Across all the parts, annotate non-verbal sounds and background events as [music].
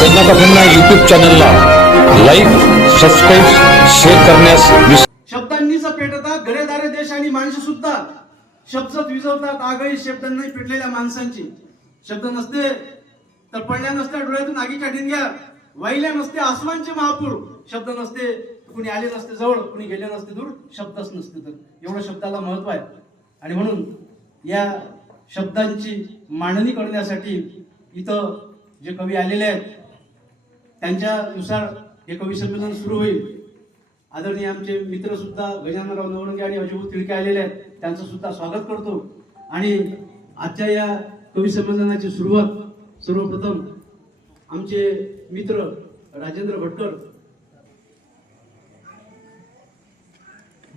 गंगाका YouTube चॅनलला like subscribe share करण्यास शब्दांनीच पेटतात घरेदारे देश आणि माणसे सुद्धा. शब्द विजवतात आगळी शब्दांनी पेटलेल्या माणसांची. शब्द नसते तर पडल्या नसत्या डोळ्यातून आगीच्या ठिणग्या वाहिल्या नसते आसमानचे महापूर. शब्द नसते कुणी आले नसते जवळ कुणी गेले नसते दूर. शब्दच नसते तर. एवढं शब्दाला महत्त्व आहे. आणि म्हणून या शब्दांची मांडणी करण्यासाठी इथं जे कवी आलेले आहेत त्यांच्यानुसार हे कवी संमेलन सुरू होईल. आदरणीय आमचे मित्र सुद्धा गजाननराव नवरंगे आणि अजिबू तिळके आलेले आहेत त्यांचं सुद्धा स्वागत करतो. आणि आजच्या या कवी संमेलनाची सुरुवात सर्वप्रथम आमचे मित्र राजेंद्र भटकर.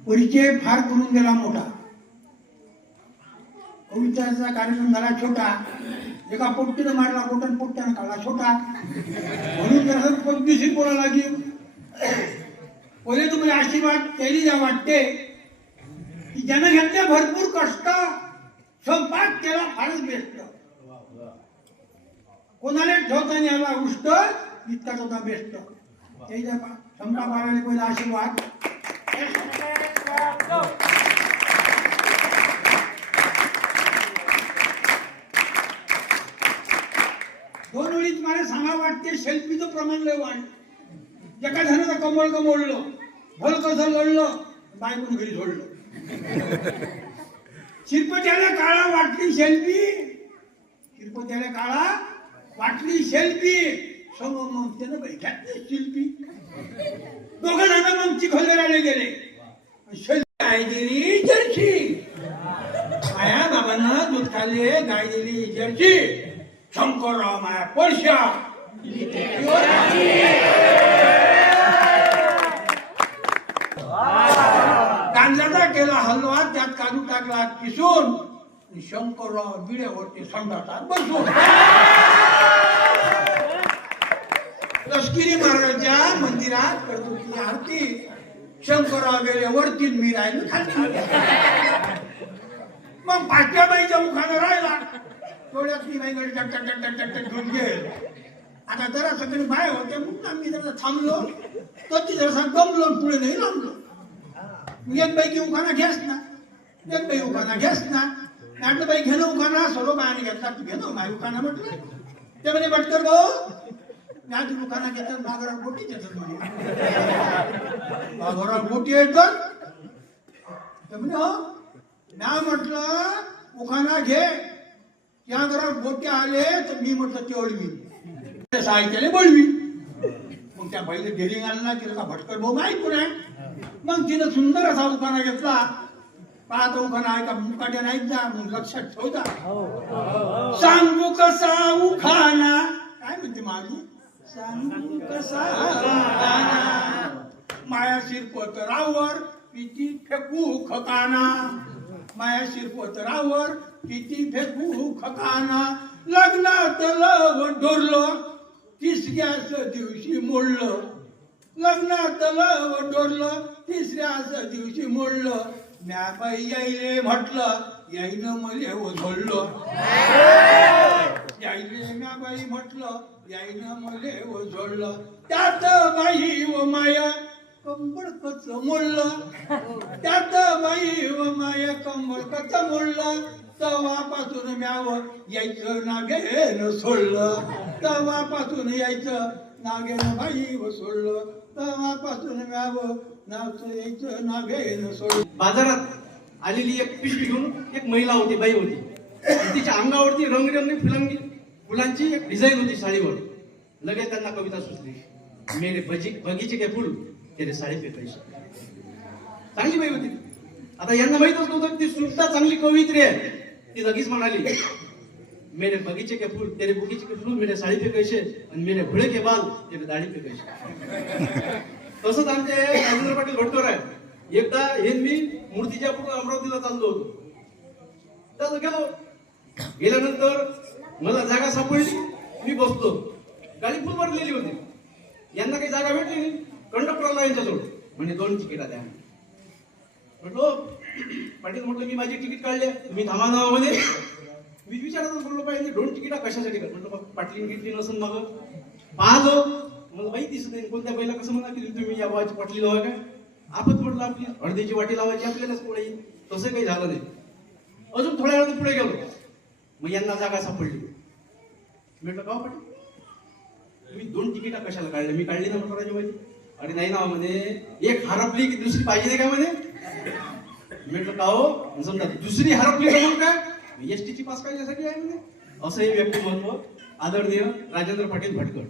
परिचय फार करून गेला मोठा. कविताचा कार्यक्रम झाला छोटा. एका पोट्टीनं मारला पोटन पोट्ट्यानं काढला छोटा. म्हणून जरा पद्धतशीर बोला लागली. पहिले तुम्हाला अशी वाट केली जा वाटते. की ज्यानं घेतले भरपूर कष्ट स्वयंपाक केला फारच बेस्ट. कोणाला ठेवता नाही आला उष्ट इतकाच होता बेस्ट. त्याच्या क्षमता मारायला पहिला आशीर्वाद दोन ओळीत मला सांगा वाटते सेल्फीचं प्रमाण लय वाढ एका जणाचं कमळ कमळलं भल कसं लढलं बायकून घरी सोडलं. शिरपत्याला काळा वाटली सेल्फी शिरपत्याला काळा वाटली सेल्फी समोर मग त्यानं बाई शिल्पी दोघं जण मग चिखलदऱ्याला गेले. सेल्फी गाय दिली जर्सी. माया बाबांना दूध खाल्ले गाय दिली जर्सी. शंकरराव माया पळशा कांद्याचा केला हलवा त्यात काजू टाकला किसून शंकरराव बिड्यावरती संडासात बसून. लष्करी महाराजाच्या मंदिरात करत आरती. शंकरराव गेले वरती मी राहिलो खाली मग पाचव्या बाईच्या मुखानं राहिला. थोड्यात मी बाईकडे टक टक टक टक टक टक घेऊन गेल आता जरा सगळे बाय होते म्हणून आम्ही जरा थांबलो. तर ती जरासा गमलो पुढे नाही लांबलो एक बाई उखाना घ्यास ना. एक बाई उखाना घ्यास ना. म्हटलं बाई घेणं उखाना सोडो बायाने घेतला तू घेणं माय उखाना म्हटलं. ते म्हणे भटकर भाऊ मी आधी उखाना घेतात बागराव गोटी देतात म्हणे. बागराव गोटी येतात ते म्हणे हो. ना म्हटलं उखाना घे. या घरात गोटे आले तर मी म्हटलं ते अडवी साहित्याने बळवी. मग त्या पहिले डेरिंग आणला तिला का भटकर भाऊ माहीत पुढे मग तिनं सुंदर असा उखाणा घेतला. पाहता उखाणा का मुकाट्या नाहीत जा मग लक्षात ठेवता. सांगू कसा उखाणा? काय म्हणते माझी सांगू कसा उखाणा? माया शिरपतरावर किती फेकू खकाना माया शिरपतरावर किती फेकू खकाना लग्नात लव डोरलं तिसऱ्याच दिवशी मोडलं लग्नात डोरलं तिसऱ्याच दिवशी मोडलं म्या बाई यायले म्हटलं याईनं मले ओझळलं यायले म्या बाई म्हटलं याईनं मले ओझोडलं. त्यात बाई व माया कंबळ कच मोडलं त्यात बाई व माया कंबळ कच मोडलं तवापासून म्याव यायचं नागेन सोडलं. तवापासून यायचं नागेन बाई व सोडलं. तवापासून म्याव नावचं यायचं नागेन सोडलं. बाजारात आलेली एक पिशवी घेऊन एक महिला होती बाई होती. तिच्या अंगावरती रंगरंगी फुलांगी फुलांची एक डिझाईन होती साडीवर. लगेच त्यांना कविता सुचली. मेरे बजी बगीचे के फुल तेरे साडी पे पैसे. चांगली बाई होती. आता यांना माहितच नव्हतं की ती सुद्धा चांगली कवित्री आहे. ती लगेच म्हणाली मेरे बगीचे के फूल तेरे बगीचे के फूल मेरे साडी पे कैसे? आणि मेरे घोडे के बाल तेरे दाढी पे कैसे? [laughs] तसंच आमचे राजेंद्र पाटील भटकर आहे एकदा हे मी मूर्तीच्या पुढे अमरावतीला चाललो होतो. त्यात गेलो. गेल्यानंतर मला जागा सापडली. मी बसलो. गाडी फुल भरलेली होती. यांना काही जागा भेटली नाही. कंडक्टरला यांच्याजवळ म्हणजे दोन तिकिटा द्या. म्हटलो पाटील म्हटलं मी माझी तिकीट काढले तुम्ही थांबा नावामध्ये. मी विचारतच म्हणलो पाहिजे दोन तिकिटा कशासाठी म्हटलं मग पाटलीन घेतली नसून मग. पाहलो. मला बाई दिसत नाही. कोणत्या बाईला कसं म्हणा की तुम्ही या बाबाची पाटली लावा काय? आपत म्हटलं आपली. हळदीची वाटी लावायची आपल्यालाच पुढे तसं काही झालं नाही. अजून थोड्या वेळात पुढे गेलो. मग यांना जागा सापडली. म्हटलं का हो पाटील? तुम्ही दोन तिकिटा कशाला काढले? मी काढली ना मोटराची माझी अरे नाही ना हो, म्हणे. एक हरपली की दुसरी पाहिजे नाही का? म्हणे. म्हटलं का हो? समजा दुसरी हरपली म्हणून काय? एस टीची पास काढण्यासाठी आहे म्हणे. असं हे व्यक्तिमत्व आदरणीय राजेंद्र पाटील भटकर